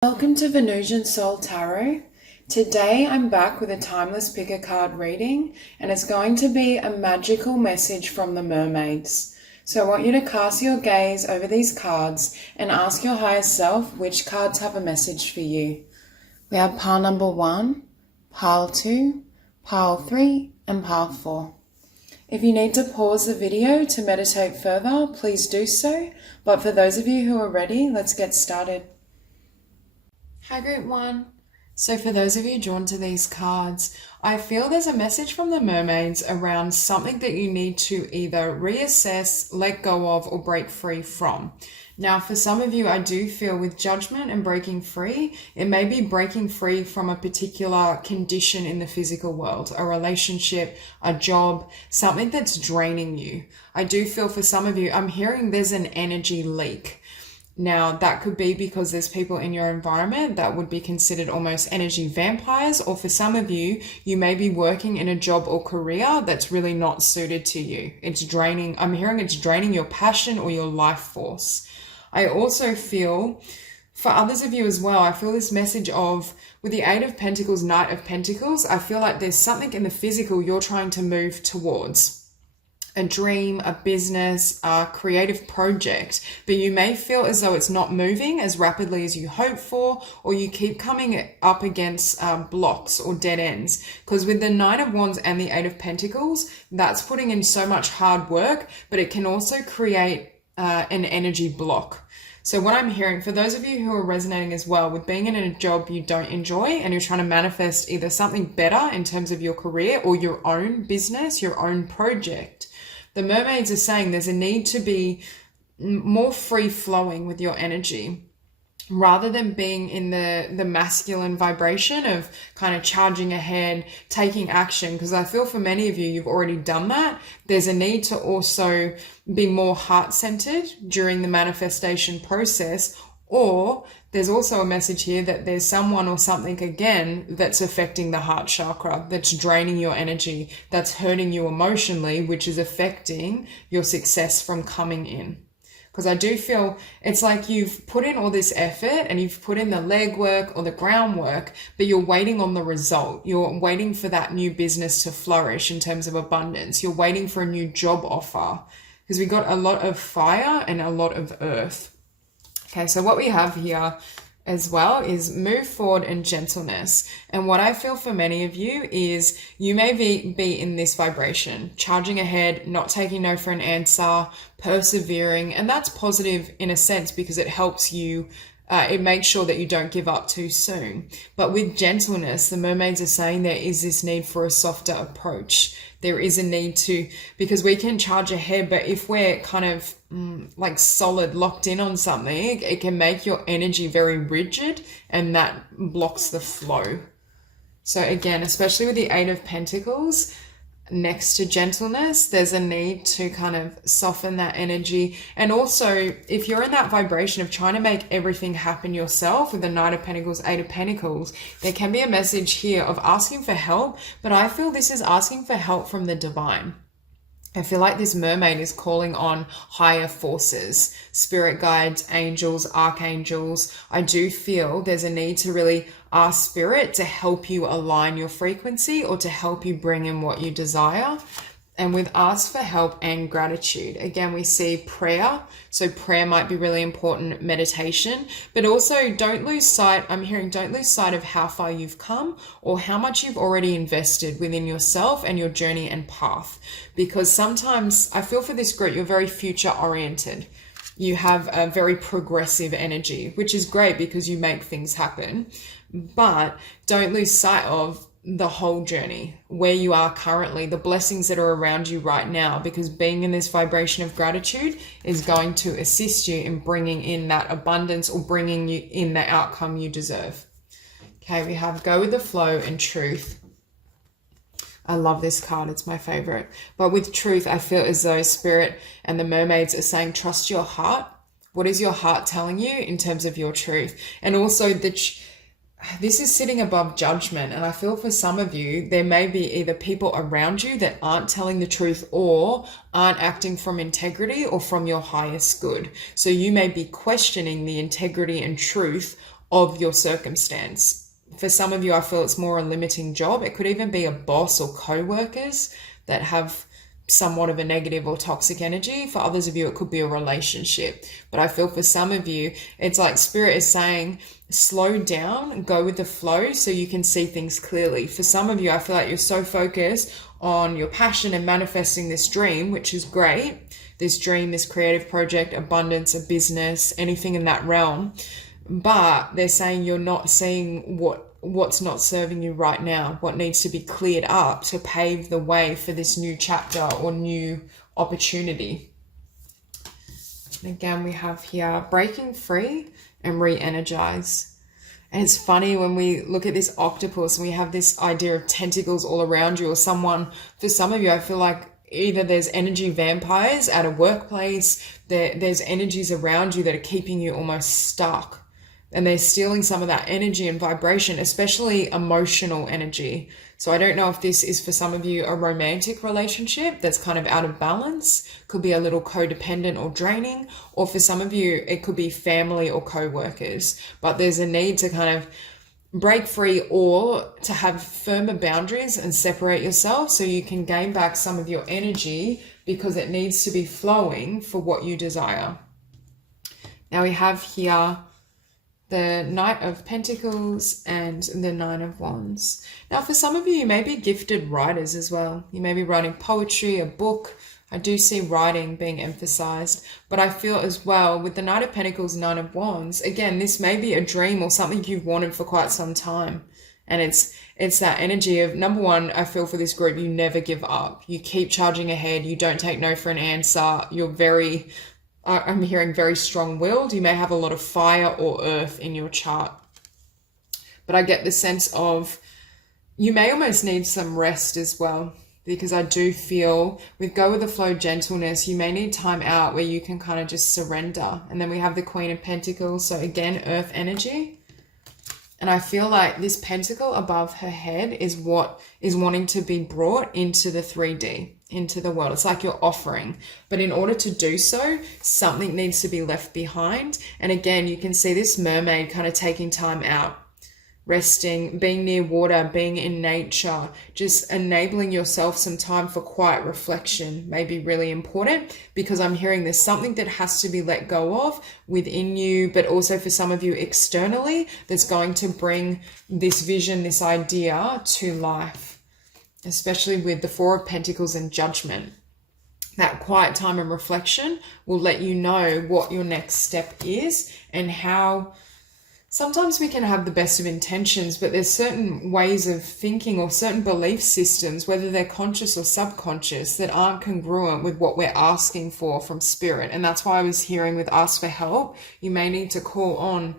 Welcome to Venusian Soul Tarot. Today I'm back with a timeless pick a card reading, and it's going to be a magical message from the mermaids. So I want you to cast your gaze over these cards and ask your higher self which cards have a message for you. We have pile number 1, pile 2, pile 3 and pile 4. If you need to pause the video to meditate further, please do so, but for those of you who are ready, let's get started. Hi Group 1. So for those of you drawn to these cards, I feel there's a message from the mermaids around something that you need to either reassess, let go of, or break free from. Now for some of you, I do feel with judgment and breaking free, it may be breaking free from a particular condition in the physical world, a relationship, a job, something that's draining you. I do feel for some of you, I'm hearing there's an energy leak. Now, that could be because there's people in your environment that would be considered almost energy vampires, or for some of you, you may be working in a job or career that's really not suited to you. It's draining. I'm hearing it's draining your passion or your life force. I also feel, for others of you as well, I feel this message of, with the Eight of Pentacles, Knight of Pentacles, I feel like there's something in the physical you're trying to move towards. A dream, a business, a creative project, but you may feel as though it's not moving as rapidly as you hope for, or you keep coming up against blocks or dead ends. Because with the Nine of Wands and the Eight of Pentacles, that's putting in so much hard work, but it can also create an energy block. So what I'm hearing, for those of you who are resonating as well with being in a job you don't enjoy and you're trying to manifest either something better in terms of your career or your own business, your own project, the mermaids are saying there's a need to be more free-flowing with your energy rather than being in the masculine vibration of kind of charging ahead, taking action. Because I feel for many of you, you've already done that. There's a need to also be more heart-centered during the manifestation process, or there's also a message here that there's someone or something, again, that's affecting the heart chakra, that's draining your energy, that's hurting you emotionally, which is affecting your success from coming in. Because I do feel it's like you've put in all this effort and you've put in the legwork or the groundwork, but you're waiting on the result. You're waiting for that new business to flourish in terms of abundance. You're waiting for a new job offer. Because we got a lot of fire and a lot of earth. Okay, so what we have here as well is move forward and gentleness. And what I feel for many of you is you may be in this vibration, charging ahead, not taking no for an answer, persevering. And that's positive in a sense because it helps you, it makes sure that you don't give up too soon. But with gentleness, the mermaids are saying there is this need for a softer approach. There is a need to, because we can charge ahead, but if we're kind of like solid, locked in on something, it can make your energy very rigid and that blocks the flow. So again, especially with the Eight of Pentacles, next to gentleness, there's a need to kind of soften that energy. And also, if you're in that vibration of trying to make everything happen yourself with the Knight of Pentacles, Eight of Pentacles, there can be a message here of asking for help, but I feel this is asking for help from the divine. I feel like this mermaid is calling on higher forces, spirit guides, angels, archangels. I do feel there's a need to really ask spirit to help you align your frequency or to help you bring in what you desire. And with ask for help and gratitude, again, we see prayer. So prayer might be really important, meditation, but also don't lose sight. I'm hearing don't lose sight of how far you've come or how much you've already invested within yourself and your journey and path. Because sometimes I feel for this group, you're very future oriented. You have a very progressive energy, which is great because you make things happen, but don't lose sight of the whole journey, where you are currently, the blessings that are around you right now, because being in this vibration of gratitude is going to assist you in bringing in that abundance or bringing you in the outcome you deserve. Okay, we have go with the flow and truth. I love this card. It's my favorite. But with truth, I feel as though spirit and the mermaids are saying, trust your heart. What is your heart telling you in terms of your truth? And also this is sitting above judgment. And I feel for some of you, there may be either people around you that aren't telling the truth or aren't acting from integrity or from your highest good. So you may be questioning the integrity and truth of your circumstance. For some of you, I feel it's more a limiting job. It could even be a boss or co-workers that have somewhat of a negative or toxic energy. For others of you, it could be a relationship. But I feel for some of you, it's like Spirit is saying, slow down and go with the flow so you can see things clearly. For some of you, I feel like you're so focused on your passion and manifesting this dream, which is great. This dream, this creative project, abundance, a business, anything in that realm. But they're saying you're not seeing what's not serving you right now, what needs to be cleared up to pave the way for this new chapter or new opportunity. And again, we have here breaking free and re-energize. And it's funny when we look at this octopus and we have this idea of tentacles all around you, or someone, for some of you, I feel like either there's energy vampires at a workplace, there's energies around you that are keeping you almost stuck. And they're stealing some of that energy and vibration, especially emotional energy. So I don't know if this is for some of you a romantic relationship that's kind of out of balance, could be a little codependent or draining, or for some of you, it could be family or co-workers. But there's a need to kind of break free or to have firmer boundaries and separate yourself so you can gain back some of your energy, because it needs to be flowing for what you desire. Now we have here the Knight of Pentacles and the Nine of Wands. Now, for some of you, you may be gifted writers as well. You may be writing poetry, a book. I do see writing being emphasized, but I feel as well with the Knight of Pentacles, Nine of Wands, again, this may be a dream or something you've wanted for quite some time. And it's that energy of, number one, I feel for this group, you never give up. You keep charging ahead. You don't take no for an answer. I'm hearing very strong-willed. You may have a lot of fire or earth in your chart. But I get the sense of you may almost need some rest as well, because I do feel with go with the flow gentleness, you may need time out where you can kind of just surrender. And then we have the Queen of Pentacles. So again, earth energy. And I feel like this pentacle above her head is what is wanting to be brought into the 3D, into the world. It's like you're offering. But in order to do so, something needs to be left behind. And again, you can see this mermaid kind of taking time out, resting, being near water, being in nature, just enabling yourself some time for quiet reflection may be really important, because I'm hearing there's something that has to be let go of within you, but also for some of you externally, that's going to bring this vision, this idea to life, especially with the Four of Pentacles and Judgment. That quiet time and reflection will let you know what your next step is and how. Sometimes we can have the best of intentions, but there's certain ways of thinking or certain belief systems, whether they're conscious or subconscious, that aren't congruent with what we're asking for from spirit. And that's why I was hearing with ask for help. You may need to call on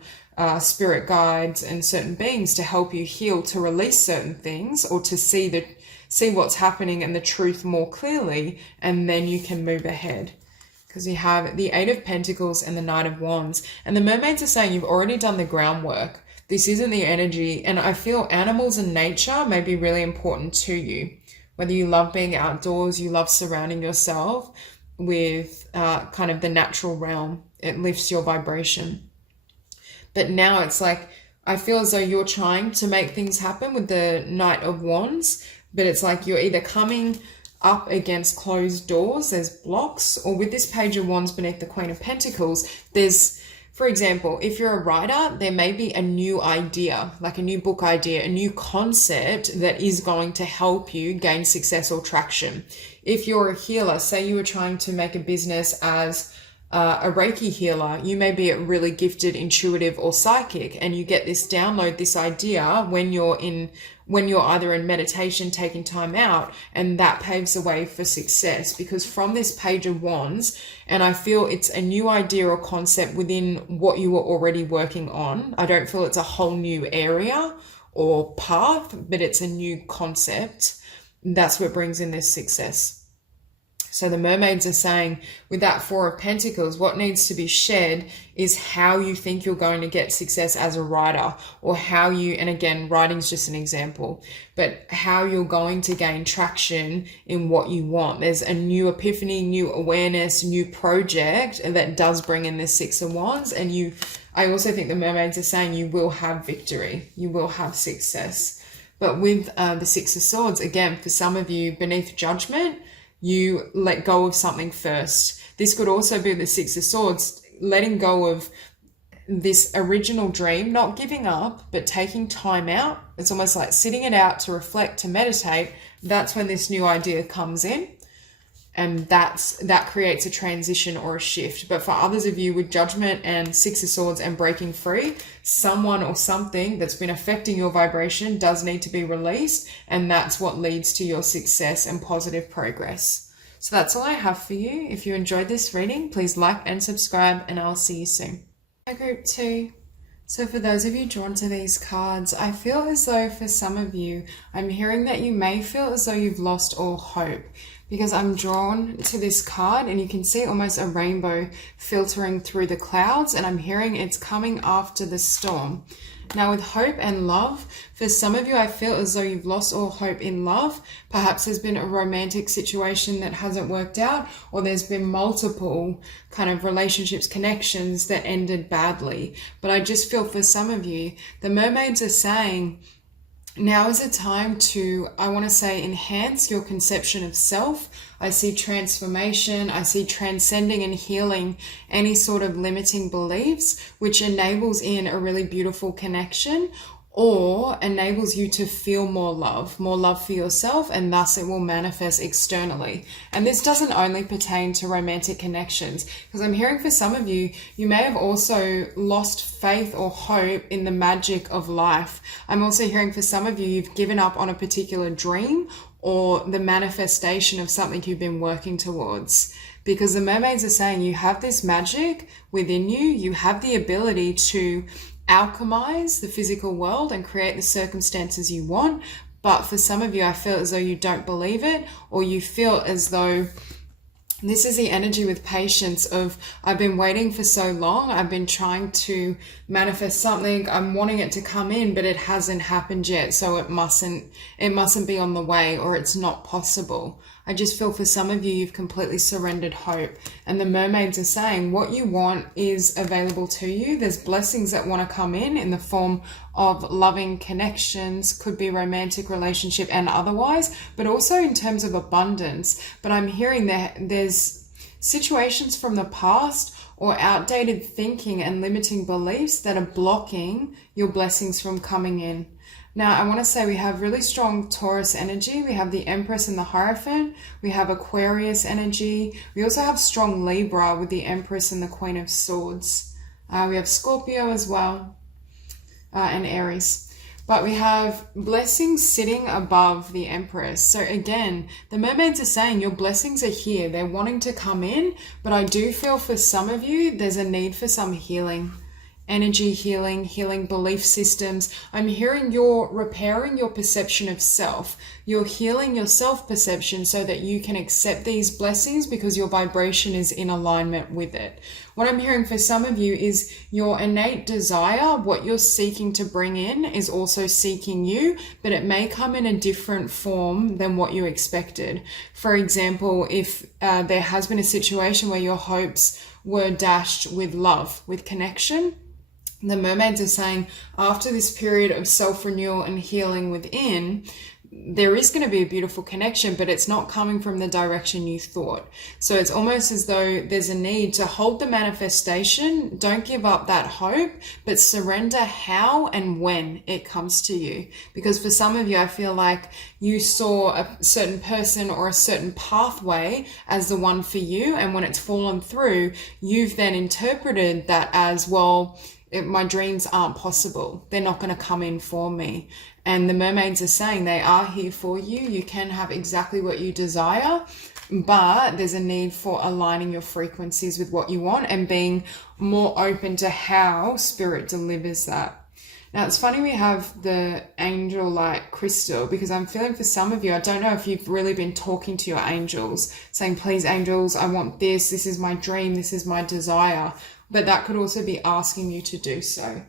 spirit guides and certain beings to help you heal, to release certain things, or to see what's happening and the truth more clearly, and then you can move ahead. Because you have the Eight of Pentacles and the Knight of Wands. And the mermaids are saying you've already done the groundwork. This isn't the energy. And I feel animals and nature may be really important to you. Whether you love being outdoors, you love surrounding yourself with kind of the natural realm. It lifts your vibration. But now it's like, I feel as though you're trying to make things happen with the Knight of Wands. But it's like you're either coming up against closed doors, there's blocks, or with this Page of Wands beneath the Queen of Pentacles, there's, for example, if you're a writer, there may be a new idea, like a new book idea, a new concept that is going to help you gain success or traction. If you're a healer, say you were trying to make a business as a Reiki healer, you may be a really gifted, intuitive, or psychic, and you get this download, this idea when you're either in meditation, taking time out, and that paves the way for success. Because from this Page of Wands, and I feel it's a new idea or concept within what you were already working on. I don't feel it's a whole new area or path, but it's a new concept. That's what brings in this success. So the mermaids are saying with that Four of Pentacles, what needs to be shed is how you think you're going to get success as a writer, or how you, and again, writing's just an example, but how you're going to gain traction in what you want. There's a new epiphany, new awareness, new project that does bring in this Six of Wands, and I also think the mermaids are saying you will have victory, you will have success. But with the Six of Swords, again, for some of you, beneath judgment, you let go of something first. This could also be the Six of Swords, letting go of this original dream, not giving up, but taking time out. It's almost like sitting it out to reflect, to meditate. That's when this new idea comes in. And that creates a transition or a shift. But for others of you with judgment and Six of Swords and breaking free, someone or something that's been affecting your vibration does need to be released. And that's what leads to your success and positive progress. So that's all I have for you. If you enjoyed this reading, please like and subscribe, and I'll see you soon. Group 2. So for those of you drawn to these cards, I feel as though for some of you, I'm hearing that you may feel as though you've lost all hope, because I'm drawn to this card and you can see almost a rainbow filtering through the clouds, and I'm hearing it's coming after the storm. Now with hope and love, for some of you, I feel as though you've lost all hope in love. Perhaps there's been a romantic situation that hasn't worked out, or there's been multiple kind of relationships, connections that ended badly. But I just feel for some of you, the mermaids are saying, now is a time to, I want to say, enhance your conception of self. I see transformation. I see transcending and healing any sort of limiting beliefs, which enables in a really beautiful connection, or enables you to feel more love for yourself, and thus it will manifest externally. And this doesn't only pertain to romantic connections, because I'm hearing for some of you, you may have also lost faith or hope in the magic of life. I'm also hearing for some of you, you've given up on a particular dream or the manifestation of something you've been working towards. Because the mermaids are saying you have this magic within you, you have the ability to alchemize the physical world and create the circumstances you want. But for some of you, I feel as though you don't believe it, or you feel as though this is the energy with patience of, I've been waiting for so long. I've been trying to manifest something. I'm wanting it to come in, but it hasn't happened yet. So it mustn't be on the way, or it's not possible. I just feel for some of you, you've completely surrendered hope. And the mermaids are saying what you want is available to you. There's blessings that want to come in the form of loving connections, could be romantic relationship and otherwise, but also in terms of abundance. But I'm hearing that there's situations from the past or outdated thinking and limiting beliefs that are blocking your blessings from coming in. Now, I want to say we have really strong Taurus energy. We have the Empress and the Hierophant. We have Aquarius energy. We also have strong Libra with the Empress and the Queen of Swords. We have Scorpio as well, and Aries. But we have blessings sitting above the Empress. So again, the mermaids are saying your blessings are here. They're wanting to come in, but I do feel for some of you, there's a need for some healing. Energy healing, healing belief systems. I'm hearing you're repairing your perception of self. You're healing your self-perception so that you can accept these blessings because your vibration is in alignment with it. What I'm hearing for some of you is your innate desire, what you're seeking to bring in is also seeking you, but it may come in a different form than what you expected. For example, if there has been a situation where your hopes were dashed with love, with connection, the mermaids are saying after this period of self-renewal and healing within, there is going to be a beautiful connection, but it's not coming from the direction you thought. So it's almost as though there's a need to hold the manifestation. Don't give up that hope, but surrender how and when it comes to you. Because for some of you, I feel like you saw a certain person or a certain pathway as the one for you. And when it's fallen through, you've then interpreted that as, well, my dreams aren't possible. They're not going to come in for me. And the mermaids are saying they are here for you. You can have exactly what you desire, but there's a need for aligning your frequencies with what you want and being more open to how spirit delivers that. Now, it's funny we have the Angelite crystal, because I'm feeling for some of you, I don't know if you've really been talking to your angels, saying, please, angels, I want this. This is my dream. This is my desire. But that could also be asking you to do so.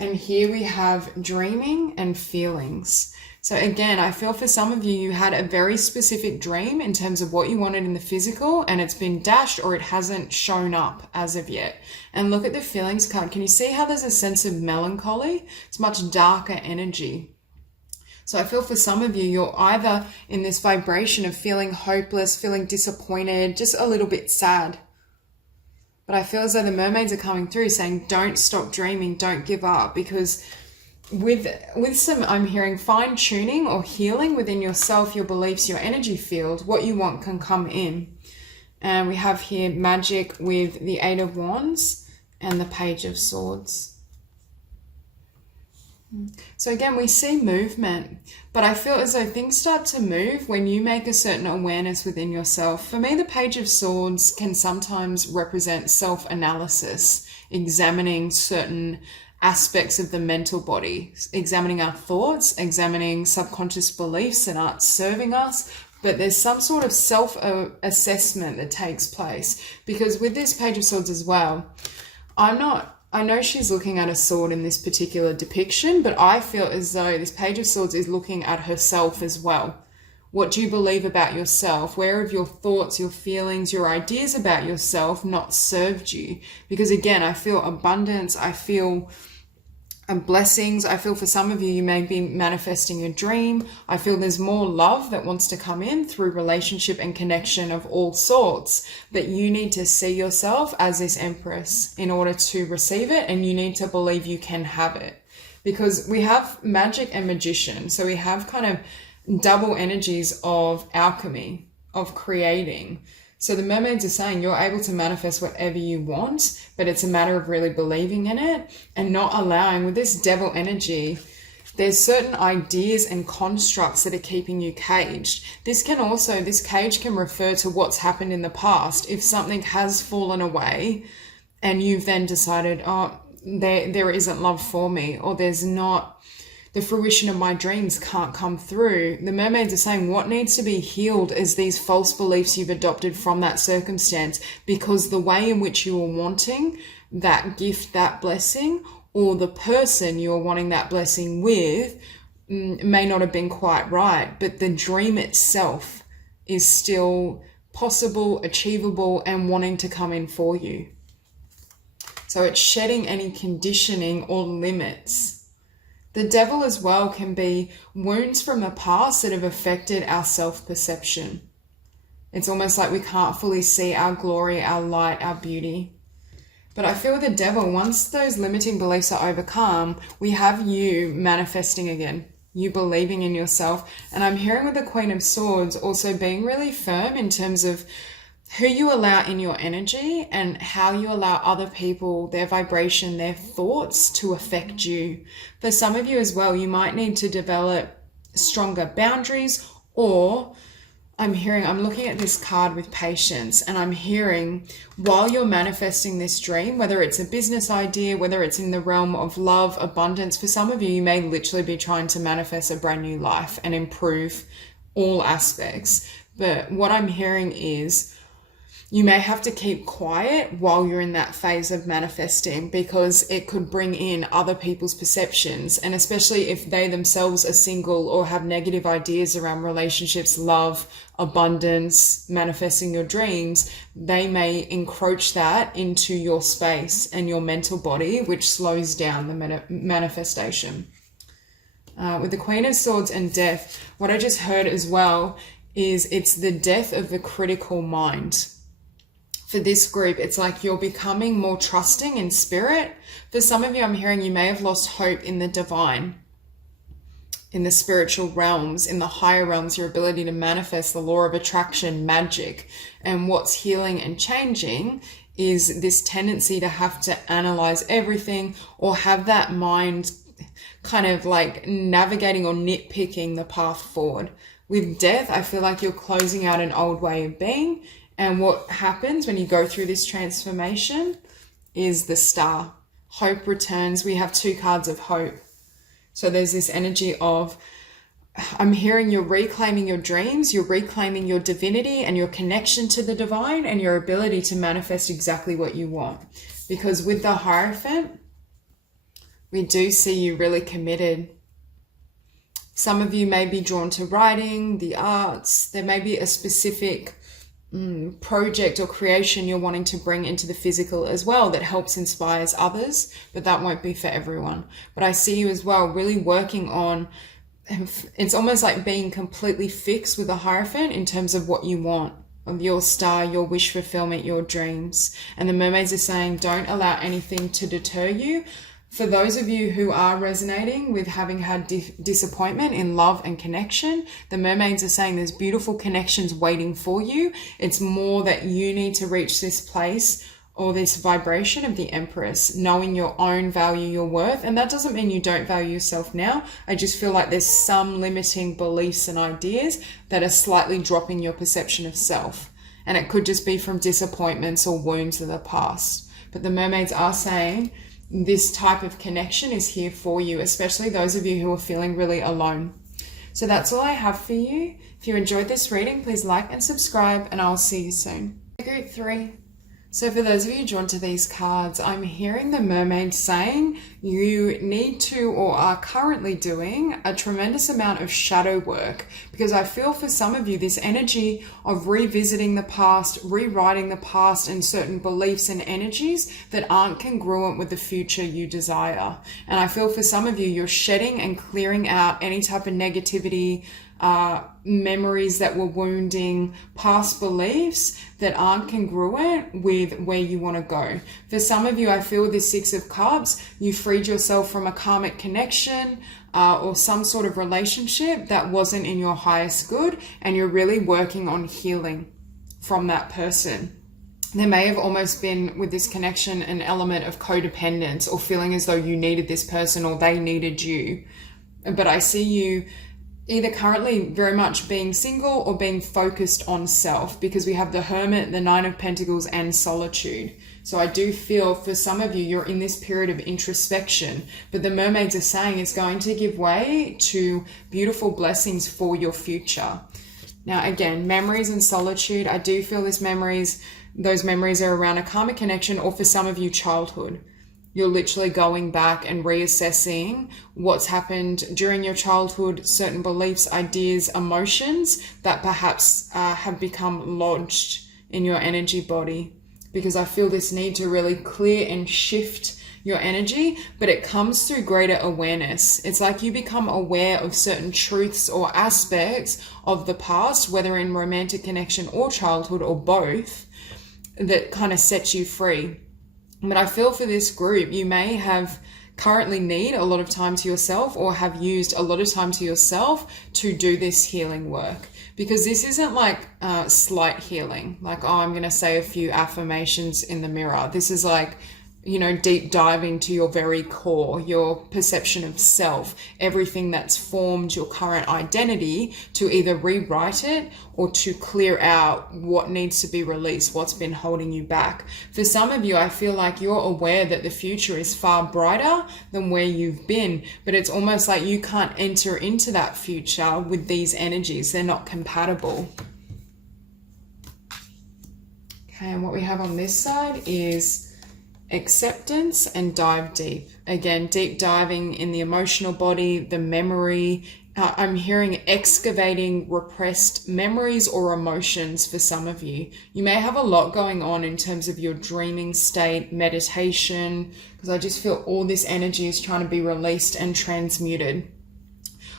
And here we have dreaming and feelings. So again, I feel for some of you, you had a very specific dream in terms of what you wanted in the physical, and it's been dashed or it hasn't shown up as of yet. And look at the feelings card. Can you see how there's a sense of melancholy? It's much darker energy. So I feel for some of you, you're either in this vibration of feeling hopeless, feeling disappointed, just a little bit sad. But I feel as though the mermaids are coming through saying, don't stop dreaming, don't give up, because with some, I'm hearing fine tuning or healing within yourself, your beliefs, your energy field, what you want can come in. And we have here magic with the Eight of Wands and the Page of Swords. So again, we see movement, but I feel as though things start to move when you make a certain awareness within yourself. For me, the Page of Swords can sometimes represent self-analysis, examining certain aspects of the mental body, examining our thoughts, examining subconscious beliefs that aren't serving us. But there's some sort of self-assessment that takes place, because with this Page of Swords as well, I know she's looking at a sword in this particular depiction, but I feel as though this Page of Swords is looking at herself as well. What do you believe about yourself? Where have your thoughts, your feelings, your ideas about yourself not served you? Because again, I feel abundance, I feel blessings. I feel for some of you, you may be manifesting a dream. I feel there's more love that wants to come in through relationship and connection of all sorts, but you need to see yourself as this Empress in order to receive it, and you need to believe you can have it, because we have magic and magician. So we have kind of double energies of alchemy, of creating. So the mermaids are saying you're able to manifest whatever you want, but it's a matter of really believing in it and not allowing, with this devil energy, there's certain ideas and constructs that are keeping you caged. This cage can refer to what's happened in the past. If something has fallen away and you've then decided, oh, there isn't love for me, or there's not, the fruition of my dreams can't come through. The mermaids are saying what needs to be healed is these false beliefs you've adopted from that circumstance, because the way in which you are wanting that gift, that blessing, or the person you're wanting that blessing with may not have been quite right, but the dream itself is still possible, achievable, and wanting to come in for you. So it's shedding any conditioning or limits. The devil as well can be wounds from the past that have affected our self-perception. It's almost like we can't fully see our glory, our light, our beauty. But I feel with the devil, once those limiting beliefs are overcome, we have you manifesting again, you believing in yourself. And I'm hearing with the Queen of Swords also being really firm in terms of who you allow in your energy and how you allow other people, their vibration, their thoughts to affect you. For some of you as well, you might need to develop stronger boundaries, or I'm looking at this card with patience, and I'm hearing while you're manifesting this dream, whether it's a business idea, whether it's in the realm of love, abundance, for some of you, you may literally be trying to manifest a brand new life and improve all aspects. But what I'm hearing is you may have to keep quiet while you're in that phase of manifesting, because it could bring in other people's perceptions. And especially if they themselves are single or have negative ideas around relationships, love, abundance, manifesting your dreams, they may encroach that into your space and your mental body, which slows down the manifestation. With the Queen of Swords and Death, what I just heard as well is it's the death of the critical mind. For this group, it's like you're becoming more trusting in spirit. For some of you, I'm hearing you may have lost hope in the divine, in the spiritual realms, in the higher realms, your ability to manifest the law of attraction, magic. And what's healing and changing is this tendency to have to analyze everything or have that mind kind of like navigating or nitpicking the path forward. With death, I feel like you're closing out an old way of being. And what happens when you go through this transformation is the star. Hope returns. We have two cards of hope. So there's this energy of, I'm hearing you're reclaiming your dreams, you're reclaiming your divinity and your connection to the divine and your ability to manifest exactly what you want. Because with the Hierophant, we do see you really committed Some of you may be drawn to writing, the arts. There may be a specific project or creation you're wanting to bring into the physical as well that helps inspires others, but that won't be for everyone. But I see you as well really working on, it's almost like being completely fixed with a Hierophant in terms of what you want, of your star, your wish fulfillment, your dreams. And the mermaids are saying, don't allow anything to deter you. For those of you who are resonating with having had disappointment in love and connection, the mermaids are saying there's beautiful connections waiting for you. It's more that you need to reach this place or this vibration of the Empress, knowing your own value, your worth. And that doesn't mean you don't value yourself now. I just feel like there's some limiting beliefs and ideas that are slightly dropping your perception of self. And it could just be from disappointments or wounds of the past. But the mermaids are saying this type of connection is here for you, especially those of you who are feeling really alone. So that's all I have for you. If you enjoyed this reading, please like and subscribe, and I'll see you soon. Group 3. So for those of you drawn to these cards, I'm hearing the mermaid saying you need to, or are currently doing, a tremendous amount of shadow work, because I feel for some of you this energy of revisiting the past, rewriting the past, and certain beliefs and energies that aren't congruent with the future you desire. And I feel for some of you, you're shedding and clearing out any type of negativity, memories that were wounding, past beliefs that aren't congruent with where you want to go. For some of you, I feel this Six of Cups, you freed yourself from a karmic connection or some sort of relationship that wasn't in your highest good, and you're really working on healing from that person. There may have almost been with this connection an element of codependence or feeling as though you needed this person or they needed you. But I see you either currently very much being single or being focused on self, because we have the Hermit, the Nine of Pentacles, and solitude. So I do feel for some of you, you're in this period of introspection, but the mermaids are saying it's going to give way to beautiful blessings for your future. Now, again, memories and solitude, I do feel those memories are around a karmic connection, or for some of you, childhood. You're literally going back and reassessing what's happened during your childhood, certain beliefs, ideas, emotions that perhaps have become lodged in your energy body. Because I feel this need to really clear and shift your energy, but it comes through greater awareness. It's like you become aware of certain truths or aspects of the past, whether in romantic connection or childhood or both, that kind of sets you free. But I feel for this group, you may have currently need a lot of time to yourself, or have used a lot of time to yourself to do this healing work. Because this isn't like slight healing, like, oh, I'm going to say a few affirmations in the mirror. This is like, you know, deep diving to your very core, your perception of self, everything that's formed your current identity, to either rewrite it or to clear out what needs to be released, what's been holding you back. For some of you, I feel like you're aware that the future is far brighter than where you've been, but it's almost like you can't enter into that future with these energies. They're not compatible. Okay, and what we have on this side is acceptance and dive deep. Again, deep diving in the emotional body, the memory. I'm hearing excavating repressed memories or emotions for some of you. You may have a lot going on in terms of your dreaming state, meditation, because I just feel all this energy is trying to be released and transmuted.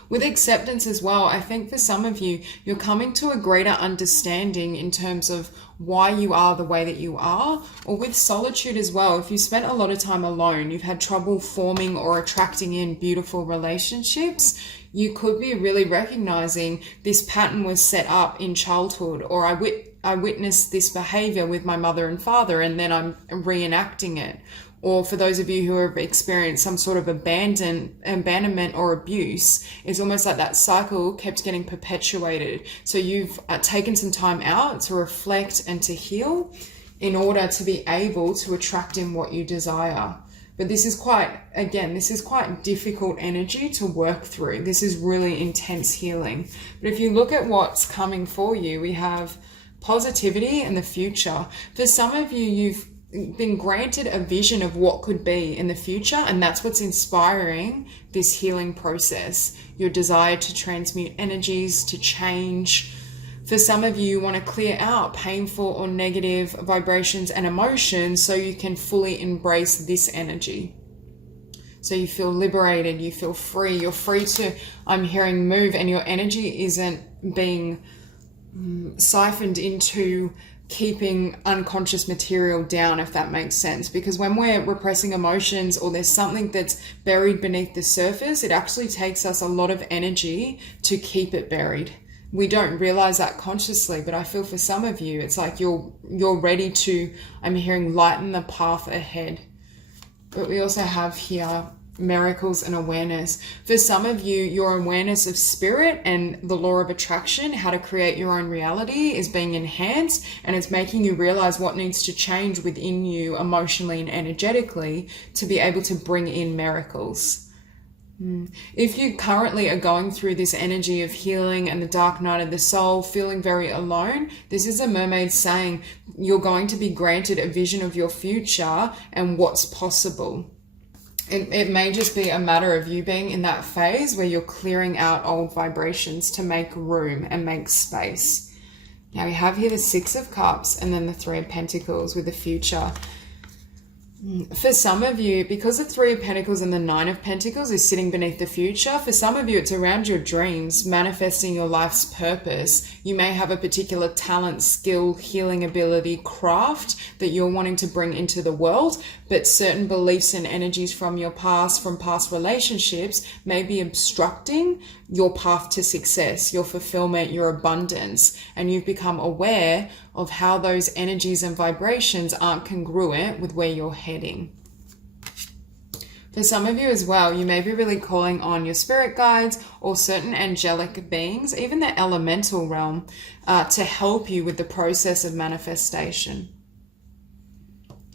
With acceptance as well, I think for some of you, you're coming to a greater understanding in terms of why you are the way that you are. Or with solitude as well, if you spent a lot of time alone, you've had trouble forming or attracting in beautiful relationships, you could be really recognizing this pattern was set up in childhood, or I witnessed this behavior with my mother and father, and then I'm reenacting it. Or for those of you who have experienced some sort of abandonment or abuse, it's almost like that cycle kept getting perpetuated. So you've taken some time out to reflect and to heal in order to be able to attract in what you desire. But this is quite difficult energy to work through. This is really intense healing. But if you look at what's coming for you, we have positivity in the future. For some of you, been granted a vision of what could be in the future, and that's what's inspiring this healing process. Your desire to transmute energies, to change. For some of you, you want to clear out painful or negative vibrations and emotions so you can fully embrace this energy. So you feel liberated, you feel free, you're free to, I'm hearing, move, and your energy isn't being siphoned into keeping unconscious material down, if that makes sense. Because when we're repressing emotions or there's something that's buried beneath the surface, it actually takes us a lot of energy to keep it buried. We don't realize that consciously, but I feel for some of you, it's like you're ready to, I'm hearing, lighten the path ahead. But we also have here miracles and awareness. For some of you, your awareness of spirit and the law of attraction, how to create your own reality, is being enhanced, and it's making you realize what needs to change within you emotionally and energetically to be able to bring in miracles. If you currently are going through this energy of healing and the dark night of the soul, feeling very alone, this is a mermaid saying you're going to be granted a vision of your future and what's possible. It may just be a matter of you being in that phase where you're clearing out old vibrations to make room and make space. Now we have here the Six of Cups and then the Three of Pentacles with the future. For some of you, because the Three of Pentacles and the Nine of Pentacles is sitting beneath the future, for some of you it's around your dreams, manifesting your life's purpose. You may have a particular talent, skill, healing ability, craft that you're wanting to bring into the world, but certain beliefs and energies from your past, from past relationships, may be obstructing your path to success, your fulfillment, your abundance, and you've become aware of how those energies and vibrations aren't congruent with where you're heading. For some of you as well, you may be really calling on your spirit guides or certain angelic beings, even the elemental realm, to help you with the process of manifestation.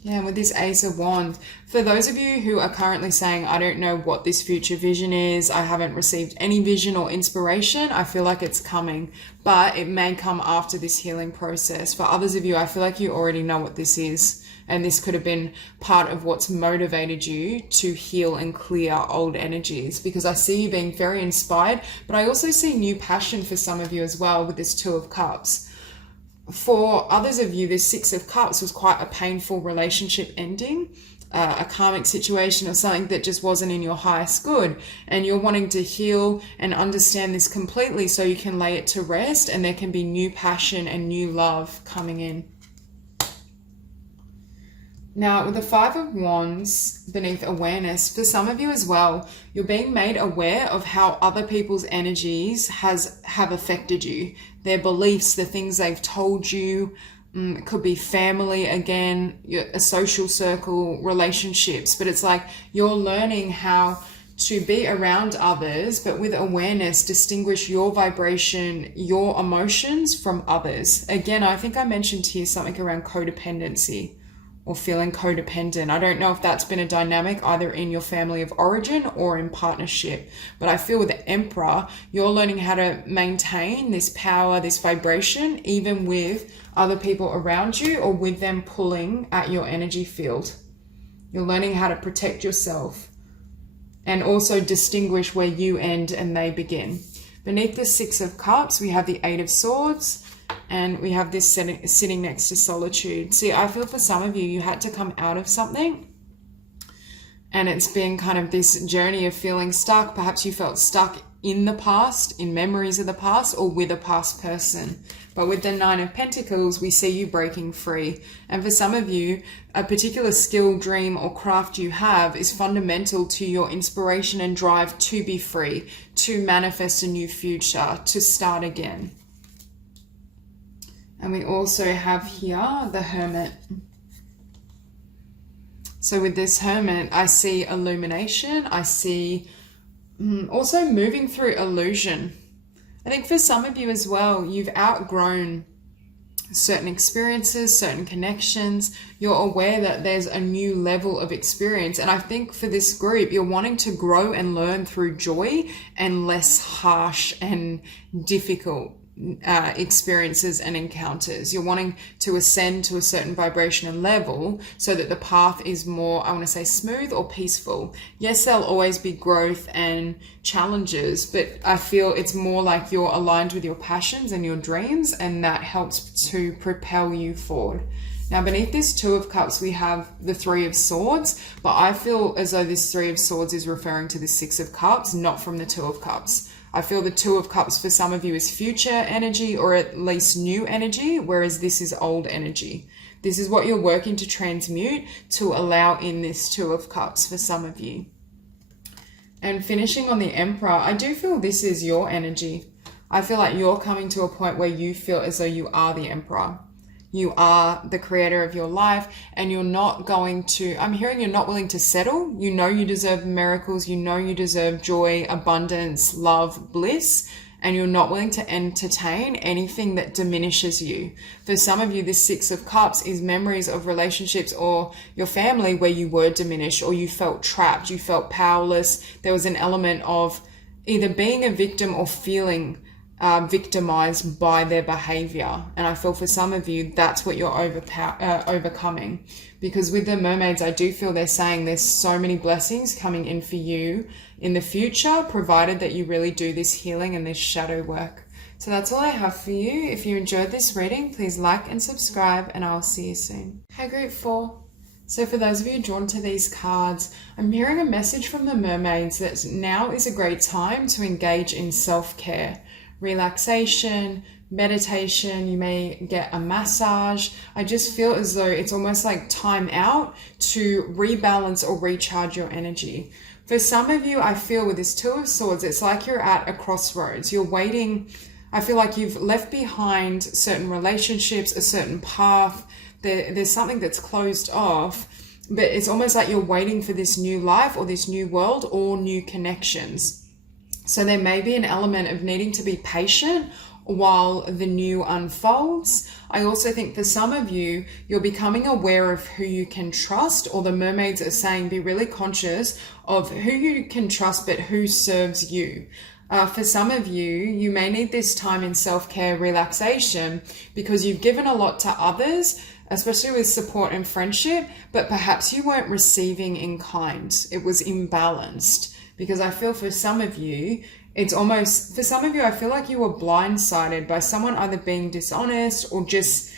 Yeah, with this Ace of Wands, for those of you who are currently saying, I don't know what this future vision is, I haven't received any vision or inspiration, I feel like it's coming, but it may come after this healing process. For others of you, I feel like you already know what this is, and this could have been part of what's motivated you to heal and clear old energies, because I see you being very inspired, but I also see new passion for some of you as well with this Two of Cups. For others of you, this Six of Cups was quite a painful relationship ending, a karmic situation or something that just wasn't in your highest good. And you're wanting to heal and understand this completely so you can lay it to rest and there can be new passion and new love coming in. Now, with the Five of Wands beneath awareness, for some of you as well, you're being made aware of how other people's energies have affected you. Their beliefs, the things they've told you, it could be family again, a social circle, relationships. But it's like you're learning how to be around others, but with awareness, distinguish your vibration, your emotions from others. Again, I think I mentioned here something around codependency, or feeling codependent. I don't know if that's been a dynamic either in your family of origin or in partnership, but I feel with the Emperor, you're learning how to maintain this power, this vibration, even with other people around you or with them pulling at your energy field. You're learning how to protect yourself and also distinguish where you end and they begin. Beneath the Six of Cups, we have the Eight of Swords, and we have this sitting next to solitude. See, I feel for some of you, you had to come out of something and it's been kind of this journey of feeling stuck. Perhaps you felt stuck in the past, in memories of the past, or with a past person. But with the Nine of Pentacles, we see you breaking free. And for some of you, a particular skill, dream, or craft you have is fundamental to your inspiration and drive to be free, to manifest a new future, to start again. And we also have here the Hermit. So with this Hermit, I see illumination. I see also moving through illusion. I think for some of you as well, you've outgrown certain experiences, certain connections. You're aware that there's a new level of experience. And I think for this group, you're wanting to grow and learn through joy and less harsh and difficult experiences and encounters. You're wanting to ascend to a certain vibration and level so that the path is more, I want to say, smooth or peaceful. Yes, there'll always be growth and challenges, but I feel it's more like you're aligned with your passions and your dreams, and that helps to propel you forward. Now, beneath this Two of Cups, we have the Three of Swords, but I feel as though this Three of Swords is referring to the Six of Cups, not from the Two of Cups. I feel the Two of Cups for some of you is future energy, or at least new energy, whereas this is old energy. This is what you're working to transmute to allow in this Two of Cups for some of you. And finishing on the Emperor, I do feel this is your energy. I feel like you're coming to a point where you feel as though you are the Emperor. You are the creator of your life, and you're not going to, I'm hearing you're not willing to settle. You know you deserve miracles. You know you deserve joy, abundance, love, bliss, and you're not willing to entertain anything that diminishes you. For some of you, this Six of Cups is memories of relationships or your family where you were diminished, or you felt trapped, you felt powerless. There was an element of either being a victim or feeling victimized by their behavior. And I feel for some of you, that's what you're overcoming. Because with the mermaids, I do feel they're saying there's so many blessings coming in for you in the future, provided that you really do this healing and this shadow work. So that's all I have for you. If you enjoyed this reading, please like and subscribe, and I'll see you soon. Hey, Group 4. So for those of you drawn to these cards, I'm hearing a message from the mermaids that now is a great time to engage in self-care. Relaxation, meditation, you may get a massage. I just feel as though it's almost like time out to rebalance or recharge your energy. For some of you, I feel with this Two of Swords, it's like you're at a crossroads. You're waiting. I feel like you've left behind certain relationships, a certain path. There's something that's closed off, but it's almost like you're waiting for this new life or this new world or new connections. So there may be an element of needing to be patient while the new unfolds. I also think for some of you, you're becoming aware of who you can trust, or the mermaids are saying be really conscious of who you can trust, but who serves you. For some of you, you may need this time in self-care, relaxation, because you've given a lot to others, especially with support and friendship, but perhaps you weren't receiving in kind. It was imbalanced. Because I feel for some of you, it's almost, for some of you, I feel like you were blindsided by someone either being dishonest or just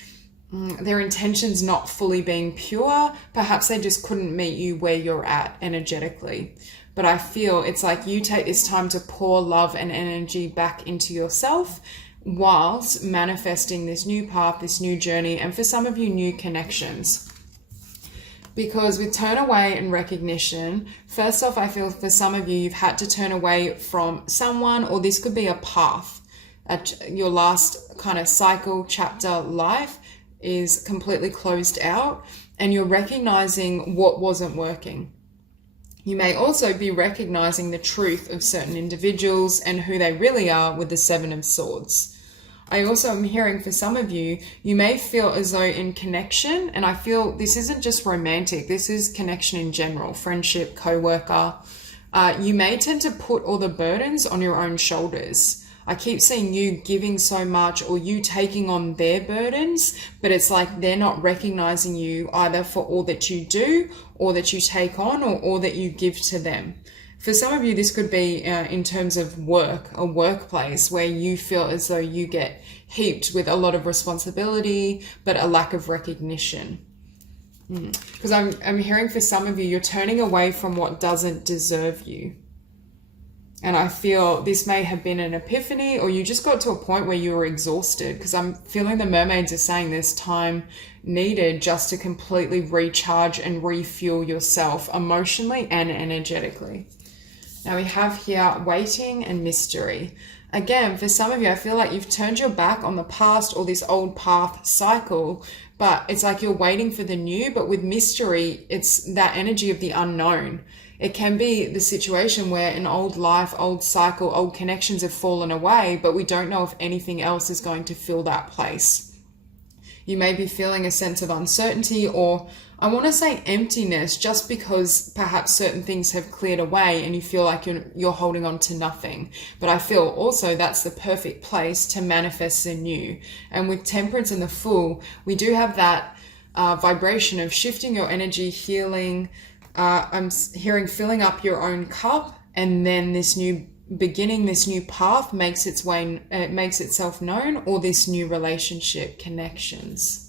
their intentions not fully being pure. Perhaps they just couldn't meet you where you're at energetically. But I feel it's like you take this time to pour love and energy back into yourself whilst manifesting this new path, this new journey, and for some of you, new connections. Because with turn away and recognition, first off, I feel for some of you, you've had to turn away from someone, or this could be a path. Your last kind of cycle, chapter, life is completely closed out, and you're recognizing what wasn't working. You may also be recognizing the truth of certain individuals and who they really are with the Seven of Swords. I also am hearing for some of you, you may feel as though in connection, and I feel this isn't just romantic, this is connection in general, friendship, co-worker. You may tend to put all the burdens on your own shoulders. I keep seeing you giving so much or you taking on their burdens, but it's like they're not recognizing you either for all that you do or that you take on or all that you give to them. For some of you, this could be in terms of work, a workplace where you feel as though you get heaped with a lot of responsibility, but a lack of recognition. Because I'm hearing for some of you, you're turning away from what doesn't deserve you. And I feel this may have been an epiphany, or you just got to a point where you were exhausted, because I'm feeling the mermaids are saying there's time needed just to completely recharge and refuel yourself emotionally and energetically. Now we have here waiting and mystery. Again, for some of you, I feel like you've turned your back on the past or this old path cycle, but it's like you're waiting for the new. But with mystery, it's that energy of the unknown. It can be the situation where an old life, old cycle, old connections have fallen away, but we don't know if anything else is going to fill that place. You may be feeling a sense of uncertainty or I want to say emptiness, just because perhaps certain things have cleared away and you feel like you're holding on to nothing. But I feel also that's the perfect place to manifest the new. And with Temperance and the Fool, we do have that vibration of shifting your energy, healing. I'm hearing filling up your own cup, and then this new beginning, this new path makes itself known, or this new relationship connections.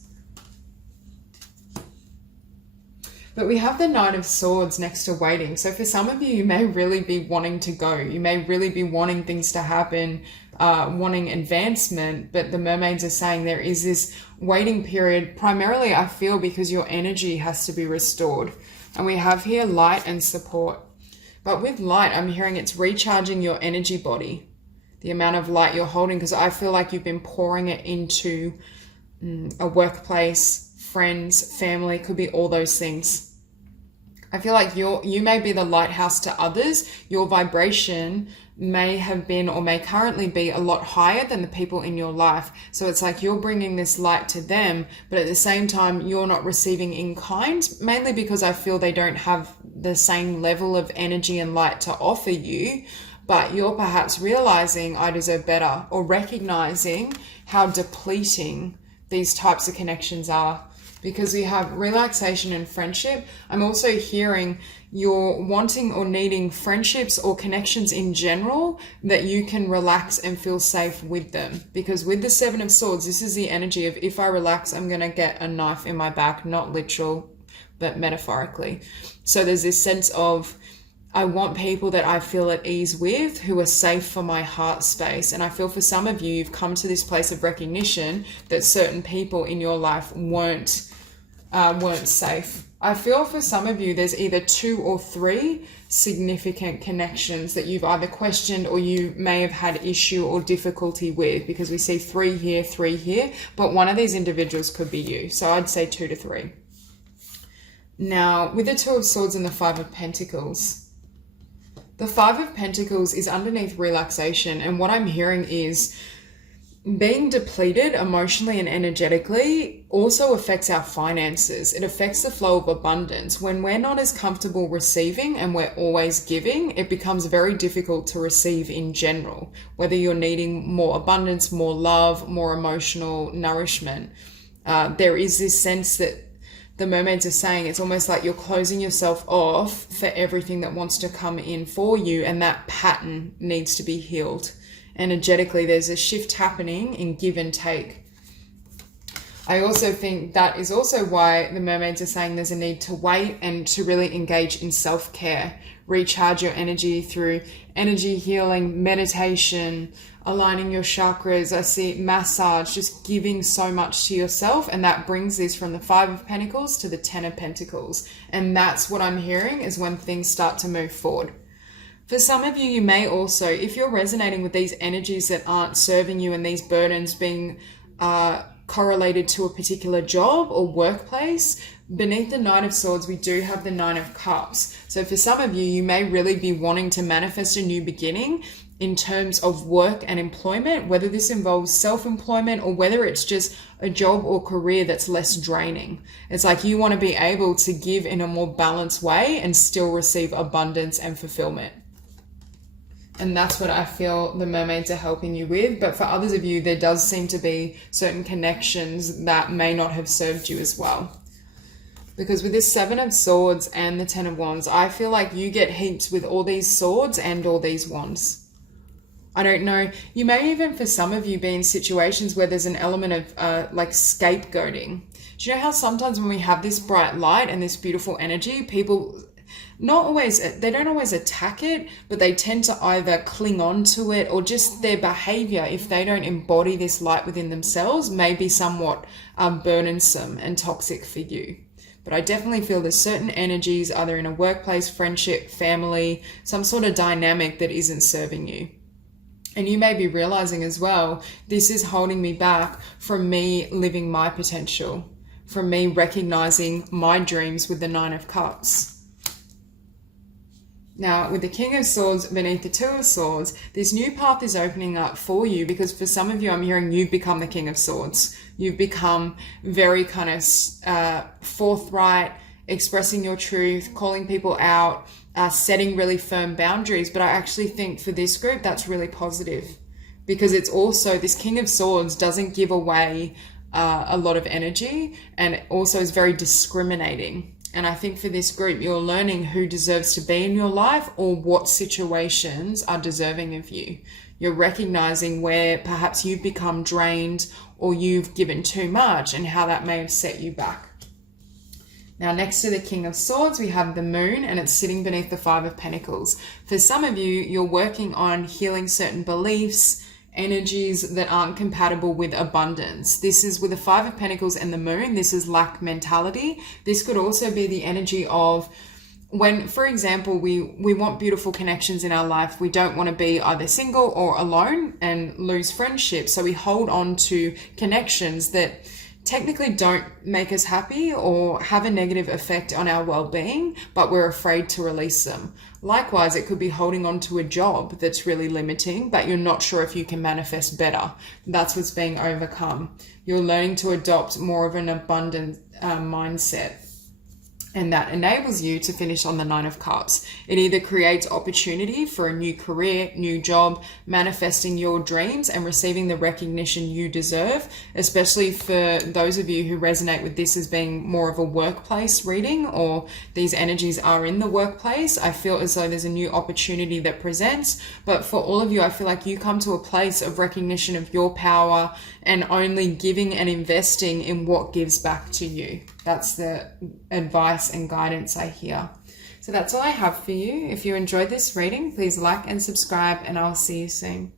But we have the Knight of Swords next to waiting. So for some of you, you may really be wanting to go. You may really be wanting things to happen, wanting advancement. But the mermaids are saying there is this waiting period, primarily I feel because your energy has to be restored. And we have here light and support. But with light, I'm hearing it's recharging your energy body, the amount of light you're holding, because I feel like you've been pouring it into a workplace, friends, family, could be all those things. I feel like you may be the lighthouse to others. Your vibration may have been or may currently be a lot higher than the people in your life. So it's like you're bringing this light to them, but at the same time, you're not receiving in kind, mainly because I feel they don't have the same level of energy and light to offer you. But you're perhaps realizing I deserve better, or recognizing how depleting these types of connections are. Because we have relaxation and friendship. I'm also hearing you're wanting or needing friendships or connections in general that you can relax and feel safe with them. Because with the Seven of Swords, this is the energy of if I relax, I'm going to get a knife in my back, not literal, but metaphorically. So there's this sense of I want people that I feel at ease with, who are safe for my heart space. And I feel for some of you, you've come to this place of recognition that certain people in your life weren't safe. I feel for some of you, there's either 2 or 3 significant connections that you've either questioned or you may have had issue or difficulty with, because we see 3 here, 3 here, but one of these individuals could be you. So I'd say 2 to 3. Now, with the Two of Swords and the Five of Pentacles, the Five of Pentacles is underneath relaxation. And what I'm hearing is being depleted emotionally and energetically also affects our finances. It affects the flow of abundance. When we're not as comfortable receiving and we're always giving, it becomes very difficult to receive in general, whether you're needing more abundance, more love, more emotional nourishment. There is this sense that the mermaids are saying it's almost like you're closing yourself off for everything that wants to come in for you, and that pattern needs to be healed. Energetically, there's a shift happening in give and take. I also think that is also why the mermaids are saying there's a need to wait and to really engage in self-care, recharge your energy through energy healing, meditation, aligning your chakras. I see massage, just giving so much to yourself. And that brings this from the Five of Pentacles to the Ten of Pentacles. And that's what I'm hearing is when things start to move forward. For some of you, you may also, if you're resonating with these energies that aren't serving you and these burdens being correlated to a particular job or workplace, beneath the Knight of Swords, we do have the Nine of Cups. So for some of you, you may really be wanting to manifest a new beginning in terms of work and employment, whether this involves self-employment or whether it's just a job or career that's less draining. It's like you want to be able to give in a more balanced way and still receive abundance and fulfillment. And that's what I feel the mermaids are helping you with. But for others of you, there does seem to be certain connections that may not have served you as well. Because with this Seven of Swords and the Ten of Wands, I feel like you get heaped with all these swords and all these wands. I don't know. You may even, for some of you, be in situations where there's an element of like scapegoating. Do you know how sometimes when we have this bright light and this beautiful energy, people they don't always attack it, but they tend to either cling on to it, or just their behavior, if they don't embody this light within themselves, may be somewhat burdensome and toxic for you. But I definitely feel there's certain energies, either in a workplace, friendship, family, some sort of dynamic that isn't serving you. And you may be realizing as well, this is holding me back from me living my potential, from me recognizing my dreams with the Nine of Cups. Now, with the King of Swords beneath the Two of Swords, this new path is opening up for you because for some of you, I'm hearing you've become the King of Swords. You've become very kind of forthright, expressing your truth, calling people out, setting really firm boundaries. But I actually think for this group, that's really positive because it's also, this King of Swords doesn't give away a lot of energy and also is very discriminating. And I think for this group, you're learning who deserves to be in your life or what situations are deserving of you. You're recognizing where perhaps you've become drained or you've given too much and how that may have set you back. Now, next to the King of Swords, we have the Moon, and it's sitting beneath the Five of Pentacles. For some of you, you're working on healing certain beliefs, energies that aren't compatible with abundance. This is with the Five of Pentacles and the Moon. This is lack mentality. This could also be the energy of when, for example, we want beautiful connections in our life. We don't want to be either single or alone and lose friendships. So we hold on to connections that technically don't make us happy or have a negative effect on our well-being, but we're afraid to release them. Likewise, it could be holding on to a job that's really limiting, but you're not sure if you can manifest better. That's what's being overcome. You're learning to adopt more of an abundant mindset. And that enables you to finish on the Nine of Cups. It either creates opportunity for a new career, new job, manifesting your dreams and receiving the recognition you deserve, especially for those of you who resonate with this as being more of a workplace reading or these energies are in the workplace. I feel as though there's a new opportunity that presents. But for all of you, I feel like you come to a place of recognition of your power and only giving and investing in what gives back to you. That's the advice and guidance I hear. So that's all I have for you. If you enjoyed this reading, please like and subscribe, and I'll see you soon.